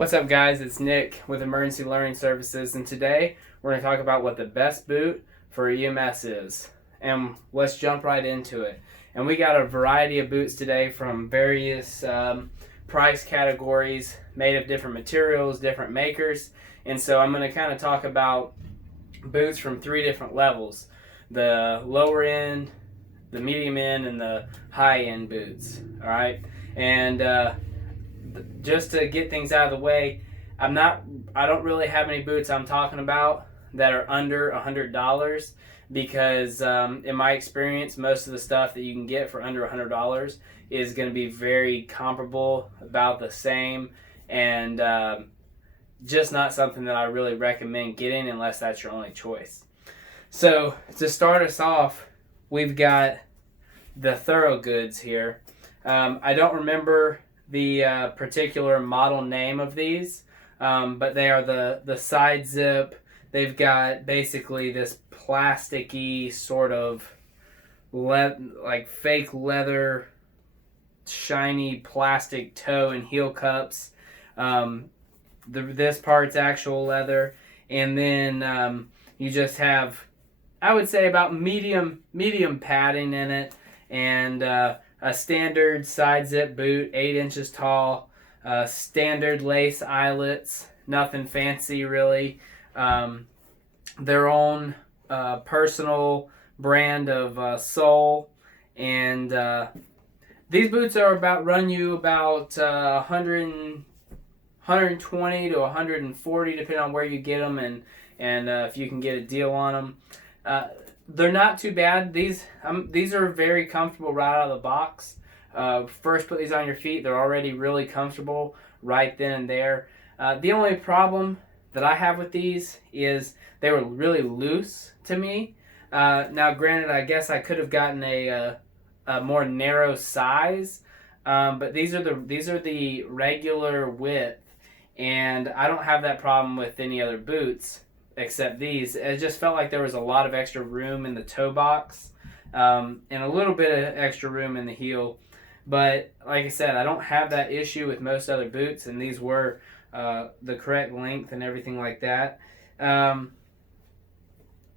What's up, guys? It's Nick with Emergency Learning Services, and today we're going to talk about what the best boot for EMS is. And let's jump right into it. And we got a variety of boots today from various price categories, made of different materials, different makers. And so I'm going to kind of talk about boots from three different levels: the lower end, the medium end, and the high end boots. All right, and just to get things out of the way, I don't really have any boots I'm talking about that are under $100 because in my experience, most of the stuff that you can get for under $100 is going to be very comparable, about the same, and just not something that I really recommend getting unless that's your only choice. So to start us off, we've got the Thorogoods here. I don't remember the particular model name of these, but they are the side zip. They've got basically this plasticky sort of like fake leather, shiny plastic toe and heel cups. This part's actual leather, and then you just have, I would say, about medium padding in it, and a standard side zip boot, 8 inches tall, standard lace eyelets, nothing fancy really. Their own personal brand of sole, and these boots are run you about 120 to 140 depending on where you get them and if you can get a deal on them. They're not too bad. These are very comfortable right out of the box. First put these on your feet, they're already really comfortable right then and there. The only problem that I have with these is they were really loose to me. Now granted, I guess I could have gotten a more narrow size, but these are the regular width, and I don't have that problem with any other boots except these. It just felt like there was a lot of extra room in the toe box, and a little bit of extra room in the heel. But like I said, I don't have that issue with most other boots, and these were the correct length and everything like that. I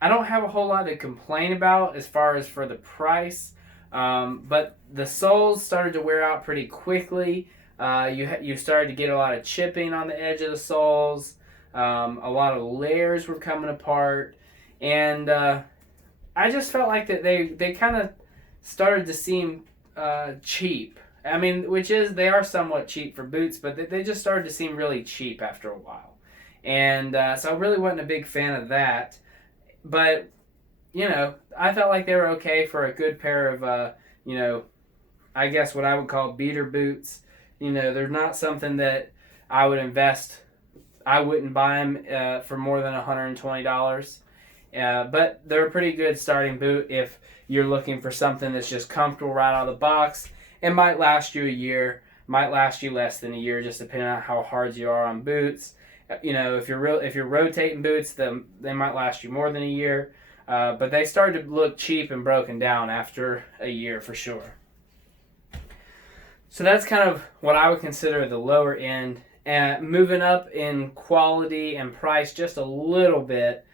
don't have a whole lot to complain about as far as for the price, but the soles started to wear out pretty quickly. You started to get a lot of chipping on the edge of the soles. A lot of layers were coming apart, and I just felt like that they kind of started to seem cheap. I mean, they are somewhat cheap for boots, but they just started to seem really cheap after a while, and so I really wasn't a big fan of that. But I felt like they were okay for a good pair of I guess what I would call beater boots. They're not something that I would invest. I wouldn't buy them for more than $120. But they're a pretty good starting boot if you're looking for something that's just comfortable right out of the box. It might last you a year, might last you less than a year, just depending on how hard you are on boots. If you're rotating boots, they might last you more than a year. But they started to look cheap and broken down after a year for sure. So that's kind of what I would consider the lower end. And moving up in quality and price just a little bit,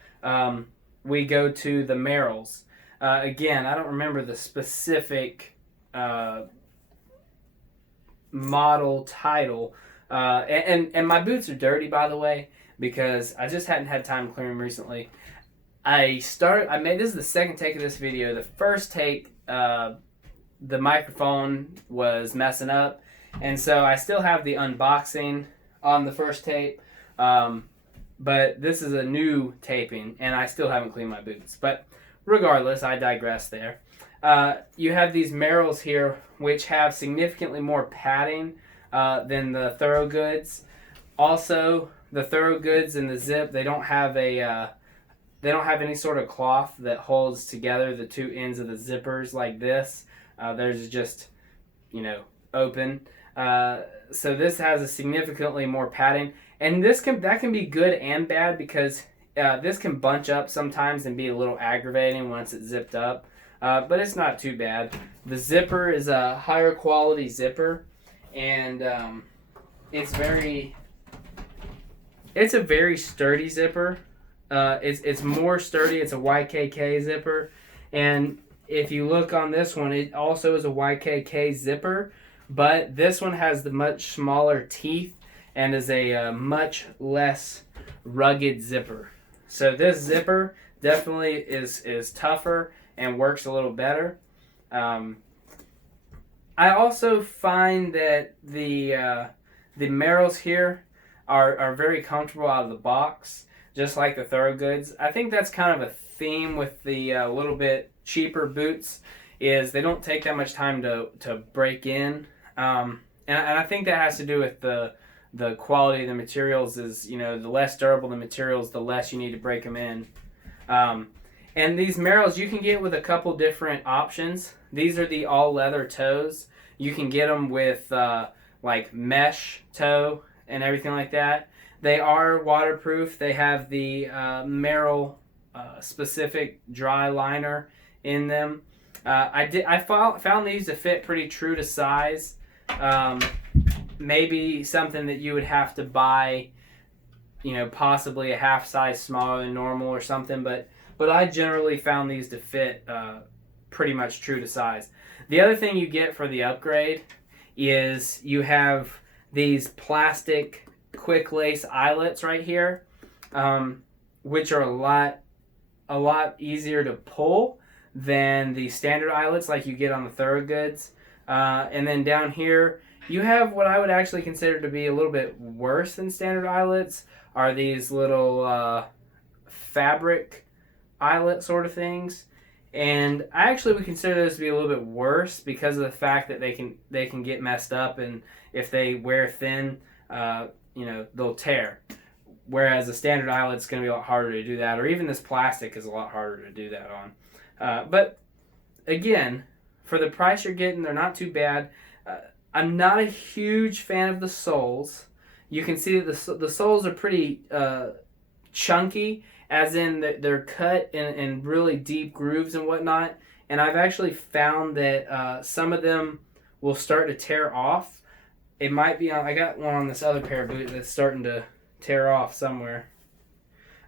we go to the Merrells. Again, I don't remember the specific model title. And my boots are dirty, by the way, because I just hadn't had time to clean them recently. This is the second take of this video. The first take, the microphone was messing up, and so I still have the unboxing on the first tape, but this is a new taping, and I still haven't cleaned my boots. But regardless, I digress there. You have these Merrells here, which have significantly more padding than the Thorogoods. Also, the Thorogoods and the zip, they don't have any sort of cloth that holds together the two ends of the zippers like this. Theirs is just, open. So this has a significantly more padding, and that can be good and bad because this can bunch up sometimes and be a little aggravating once it's zipped up. But it's not too bad. The zipper is a higher quality zipper, and it's very It's a very sturdy zipper. It's more sturdy. It's a YKK zipper, and if you look on this one, it also is a YKK zipper, but this one has the much smaller teeth and is a much less rugged zipper. So this zipper definitely is tougher and works a little better. I also find that the Merrells here are very comfortable out of the box, just like the Thorogoods. I think that's kind of a theme with the little bit cheaper boots, is they don't take that much time to break in, and I think that has to do with the quality of the materials. Is, the less durable the materials, the less you need to break them in. And these Merrells you can get with a couple different options. These are the all leather toes. You can get them with like mesh toe and everything like that. They are waterproof. They have the Merrell specific dry liner in them. I found these to fit pretty true to size. Maybe something that you would have to buy, possibly a half size smaller than normal or something, but I generally found these to fit pretty much true to size. The other thing you get for the upgrade is you have these plastic quick lace eyelets right here, which are a lot easier to pull than the standard eyelets like you get on the Thorogoods. And then down here you have what I would actually consider to be a little bit worse than standard eyelets, are these little fabric eyelet sort of things. And I actually would consider those to be a little bit worse because of the fact that they can get messed up, and if they wear thin, they'll tear. Whereas a standard eyelet's going to be a lot harder to do that, or even this plastic is a lot harder to do that on. But again, for the price you're getting, they're not too bad. I'm not a huge fan of the soles. You can see that the soles are pretty chunky, as in they're cut in really deep grooves and whatnot. And I've actually found that some of them will start to tear off. It might be I got one on this other pair of boots that's starting to tear off somewhere.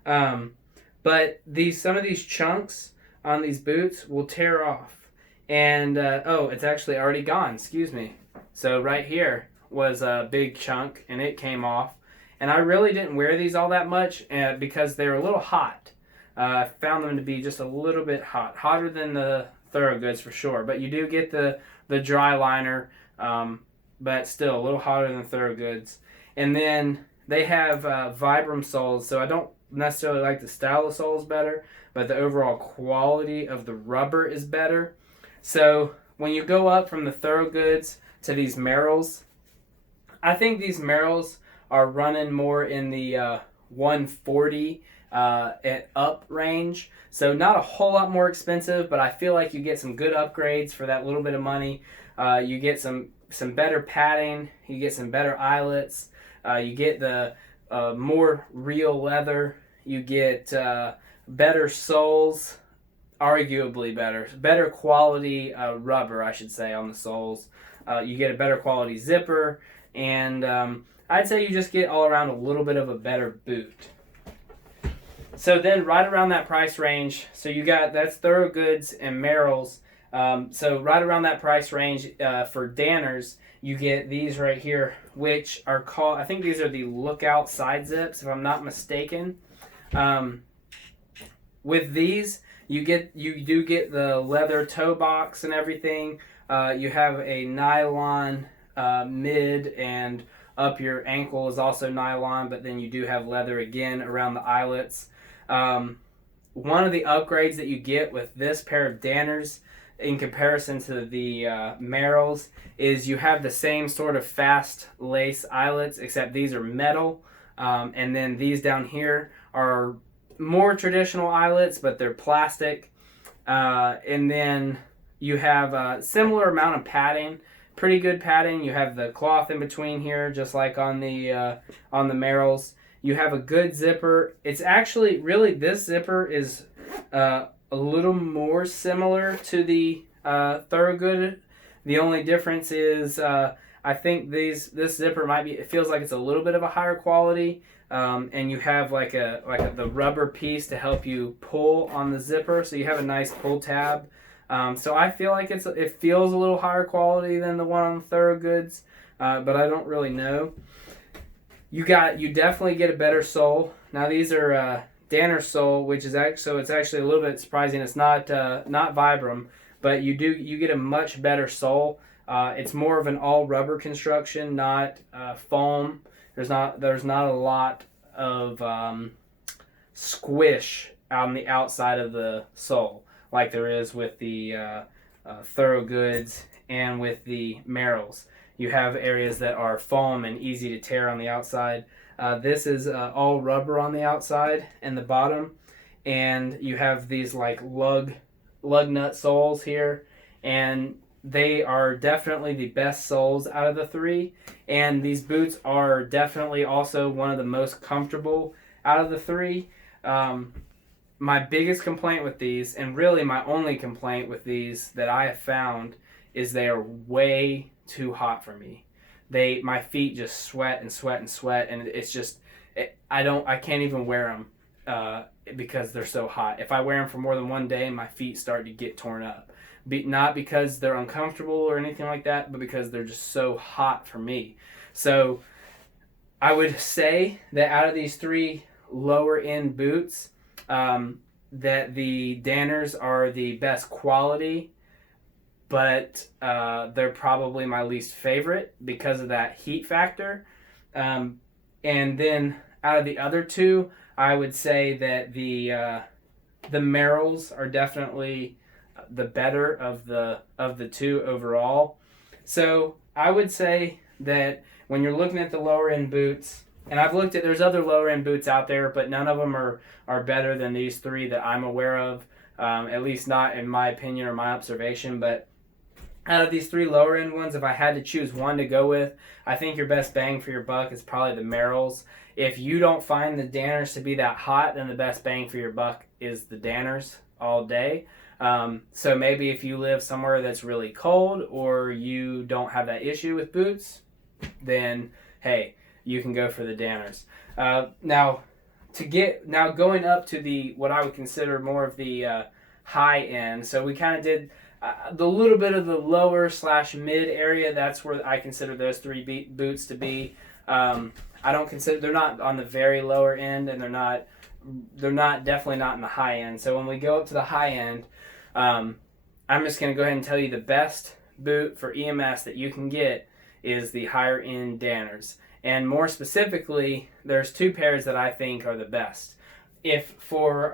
But some of these chunks on these boots will tear off. And it's actually already gone. Excuse me. So right here was a big chunk, and it came off. And I really didn't wear these all that much because they were a little hot. I found them to be just a little bit hot. Hotter than the Thorogoods for sure. But you do get the dry liner, but still a little hotter than the Thorogoods. And then they have Vibram soles, so I don't necessarily like the style of soles better, but the overall quality of the rubber is better. So when you go up from the Thorogoods to these Merrells, I think these Merrells are running more in the 140 and up range. So not a whole lot more expensive, but I feel like you get some good upgrades for that little bit of money. You get some better padding. You get some better eyelets. You get the more real leather. You get better soles, arguably better quality rubber, I should say, on the soles. You get a better quality zipper, and I'd say you just get all around a little bit of a better boot. So then right around that price range, so you got, that's Thorogoods and Merrells. So right around that price range for Danners, you get these right here, which are called, I think these are the Lookout side zips, if I'm not mistaken. With these, you do get the leather toe box and everything. You have a nylon mid, and up your ankle is also nylon, but then you do have leather again around the eyelets. One of the upgrades that you get with this pair of Danners in comparison to the Merrells is you have the same sort of fast lace eyelets, except these are metal, and then these down here are more traditional eyelets, but they're plastic. And then you have a similar amount of padding, pretty good padding. You have the cloth in between here, just like on the Merrells. You have a good zipper. It's actually, really, this zipper is a little more similar to the Thorogood. The only difference is I think this zipper might be. It feels like it's a little bit of a higher quality, and you have like the rubber piece to help you pull on the zipper, so you have a nice pull tab. So I feel like it feels a little higher quality than the one on Thorogoods, but I don't really know. You definitely get a better sole. Now these are Danner sole, which is it's actually a little bit surprising. It's not Vibram, but you get a much better sole. It's more of an all rubber construction, not foam. There's not a lot of squish on the outside of the sole like there is with the Thorogoods and with the Merrells. You have areas that are foam and easy to tear on the outside. This is all rubber on the outside and the bottom, and you have these like lug nut soles here, and they are definitely the best soles out of the three. And these boots are definitely also one of the most comfortable out of the three. My biggest complaint with these, and really my only complaint with these that I have found, is they are way too hot for me. My feet just sweat and sweat and sweat, and it's just I can't even wear them because they're so hot. If I wear them for more than one day, my feet start to get torn up. Not because they're uncomfortable or anything like that, but because they're just so hot for me. So I would say that out of these three lower end boots, that the Danners are the best quality, but they're probably my least favorite because of that heat factor. And then out of the other two, I would say that the Merrells are definitely the better of the two overall. So I would say that when you're looking at the lower end boots, and there's other lower end boots out there, but none of them are better than these three that I'm aware of, at least not in my opinion or my observation. But out of these three lower end ones, if I had to choose one to go with, I think your best bang for your buck is probably the Merrells. If you don't find the Danners to be that hot, then the best bang for your buck is the Danners all day. So maybe if you live somewhere that's really cold or you don't have that issue with boots, then hey, you can go for the Danners. Now going up to the what I would consider more of the high end. So we kind of did the little bit of the lower / mid area. That's where I consider those three boots to be. I don't consider they're not on the very lower end, and they're definitely not in the high end. So when we go up to the high end, I'm just going to go ahead and tell you the best boot for EMS that you can get is the higher end Danners. And more specifically, there's two pairs that I think are the best. If for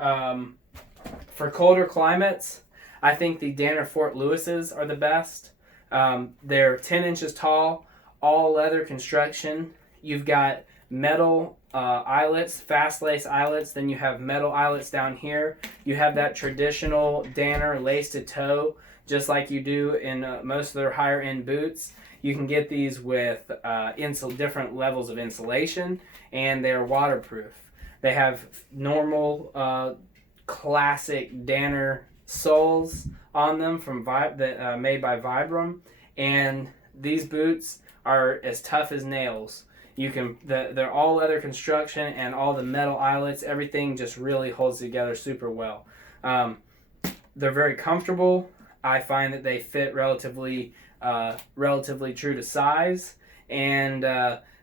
colder climates, I think the Danner Fort Lewis's are the best. They're 10 inches tall, all leather construction. You've got metal eyelets, fast lace eyelets. Then you have metal eyelets down here. You have that traditional Danner lace to toe, just like you do in most of their higher end boots. You can get these with different levels of insulation, and they're waterproof. They have normal classic Danner soles on them made by Vibram, and these boots are as tough as nails. They're all leather construction, and all the metal eyelets, everything just really holds together super well. They're very comfortable. I find that they fit relatively true to size, and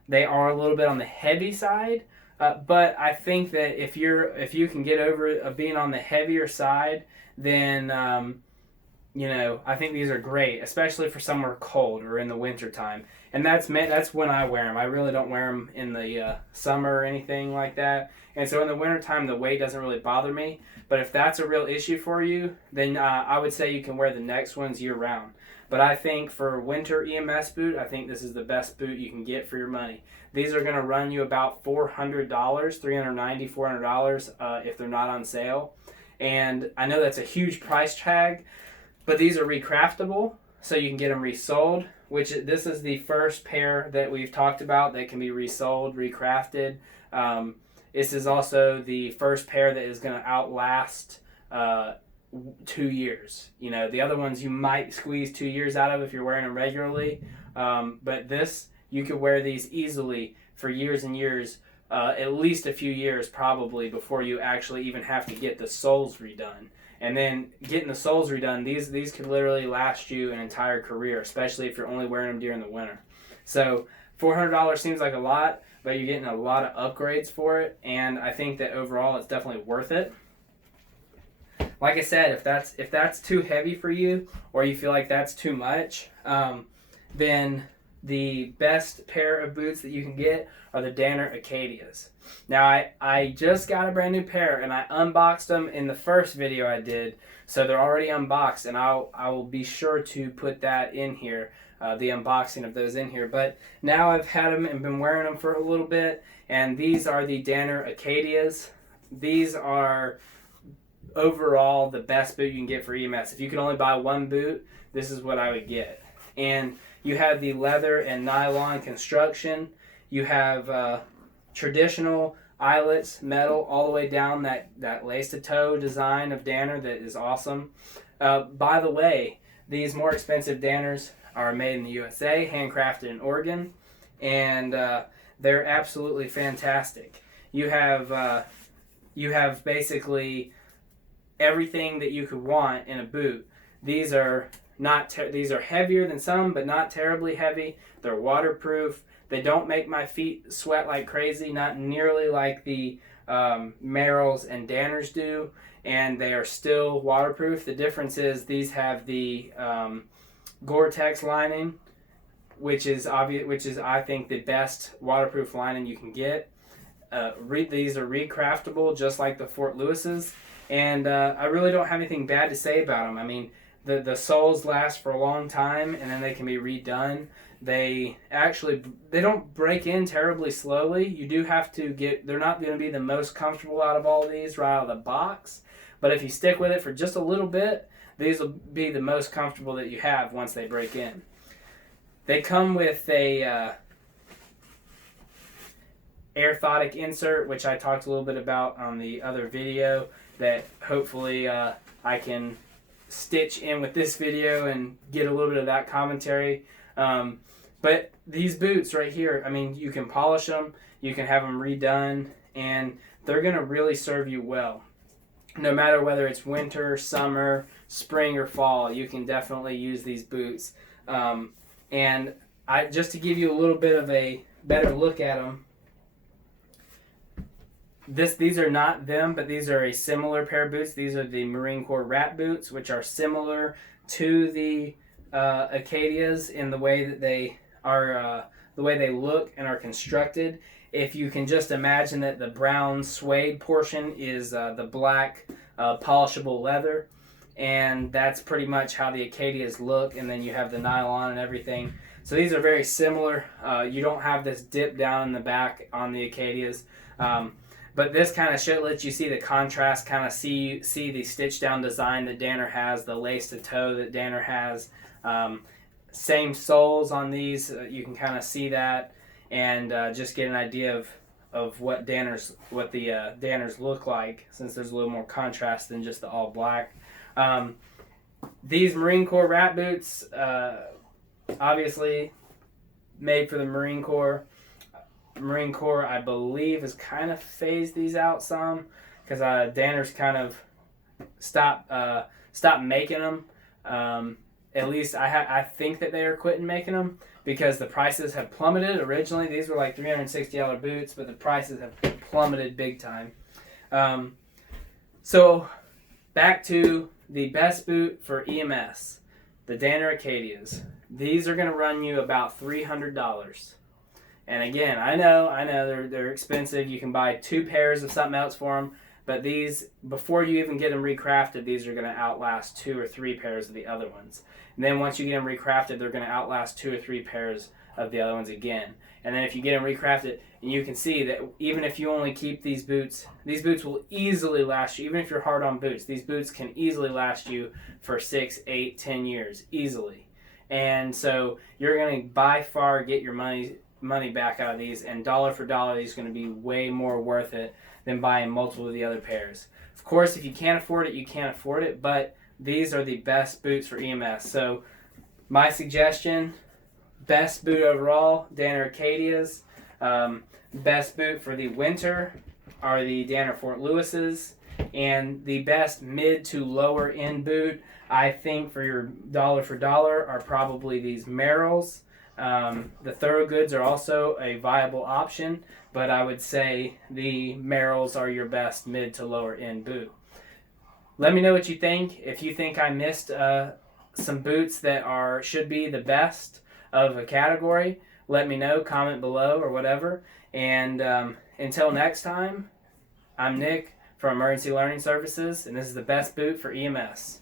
they are a little bit on the heavy side. But I think that if you can get over being on the heavier side, then I think these are great, especially for somewhere cold or in the winter time. And that's when I wear them. I really don't wear them in the summer or anything like that. And so in the winter time, the weight doesn't really bother me. But if that's a real issue for you, then I would say you can wear the next ones year round. But I think for winter EMS boot, I think this is the best boot you can get for your money. These are going to run you about $400, $390, $400 if they're not on sale. And I know that's a huge price tag, but these are recraftable, so you can get them resold, this is the first pair that we've talked about that can be resold, recrafted. This is also the first pair that is going to outlast 2 years. The other ones you might squeeze 2 years out of if you're wearing them regularly, But this, you could wear these easily for years and years, at least a few years probably, before you actually even have to get the soles redone. And then getting the soles redone, these could literally last you an entire career, especially if you're only wearing them during the winter. So $400 seems like a lot, but you're getting a lot of upgrades for it, and I think that overall it's definitely worth it. Like I said, if that's too heavy for you, or you feel like that's too much, then the best pair of boots that you can get are the Danner Acadias. Now, I just got a brand new pair, and I unboxed them in the first video I did, so they're already unboxed, and I will be sure to put that in here, the unboxing of those in here. But now I've had them and been wearing them for a little bit, and these are the Danner Acadias. These are overall the best boot you can get for EMS. If you could only buy one boot, this is what I would get. And you have the leather and nylon construction. You have traditional eyelets, metal, all the way down that lace-to-toe design of Danner that is awesome. By the way, these more expensive Danners are made in the USA, handcrafted in Oregon, and they're absolutely fantastic. You have basically everything that you could want in a boot. These are these are heavier than some, but not terribly heavy. They're waterproof. They don't make my feet sweat like crazy, not nearly like the Merrells and Danners do, and they are still waterproof. The difference is these have the Gore-Tex lining, which is I think the best waterproof lining you can get. These are recraftable, just like the Fort Lewis's, and I really don't have anything bad to say about them. I mean, the soles last for a long time, and then they can be redone. They don't break in terribly slowly. You do have to they're not going to be the most comfortable out of all these right out of the box, but if you stick with it for just a little bit, these will be the most comfortable that you have once they break in. They come with a orthotic insert, which I talked a little bit about on the other video, that hopefully I can stitch in with this video and get a little bit of that commentary. But these boots right here, I mean, you can polish them, you can have them redone, and they're going to really serve you well. No matter whether it's winter, summer, spring, or fall, you can definitely use these boots. And just to give you a little bit of a better look at them, these are not them, but these are a similar pair of boots. These are the Marine Corps wrap boots, which are similar to the Acadias in the way that they are, the way they look and are constructed. If you can just imagine that the brown suede portion is the black polishable leather, and that's pretty much how the Acadias look, and then you have the nylon and everything. So these are very similar. You don't have this dip down in the back on the Acadias. But this kind of lets you see the contrast, kind of see the stitch down design that Danner has, the lace to toe that Danner has. Same soles on these, you can kind of see that, and just get an idea of what the Danners look like, since there's a little more contrast than just the all black. These Marine Corps wrap boots, obviously made for the Marine Corps. Marine Corps, I believe, has kind of phased these out some, because Danner's kind of stopped making them. At least I think that they are quitting making them, because the prices have plummeted. Originally, these were like $360 boots, but the prices have plummeted big time. So back to the best boot for EMS, the Danner Acadias. These are going to run you about $300. And again, I know they're expensive. You can buy 2 pairs of something else for them, but these, before you even get them recrafted, these are going to outlast 2 or 3 pairs of the other ones. And then once you get them recrafted, they're going to outlast 2 or 3 pairs of the other ones again. And then if you get them recrafted, and you can see that even if you only keep these boots will easily last you. Even if you're hard on boots, these boots can easily last you for 6, 8, 10 years, easily. And so you're going to by far get your money back out of these, and dollar for dollar, these are going to be way more worth it than buying multiple of the other pairs. Of course, if you can't afford it, you can't afford it, but these are the best boots for EMS. So my suggestion, Best boot overall, Danner Arcadias. Best boot for the winter are the Danner Fort Lewis's. And the best mid to lower end boot, I think for your dollar for dollar, are probably these Merrells. The Thorogoods are also a viable option, but I would say the Merrells are your best mid to lower end boot. Let me know what you think. If you think I missed some boots that should be the best of a category, let me know, comment below or whatever. And until next time, I'm Nick from Emergency Learning Services, and this is the best boot for EMS.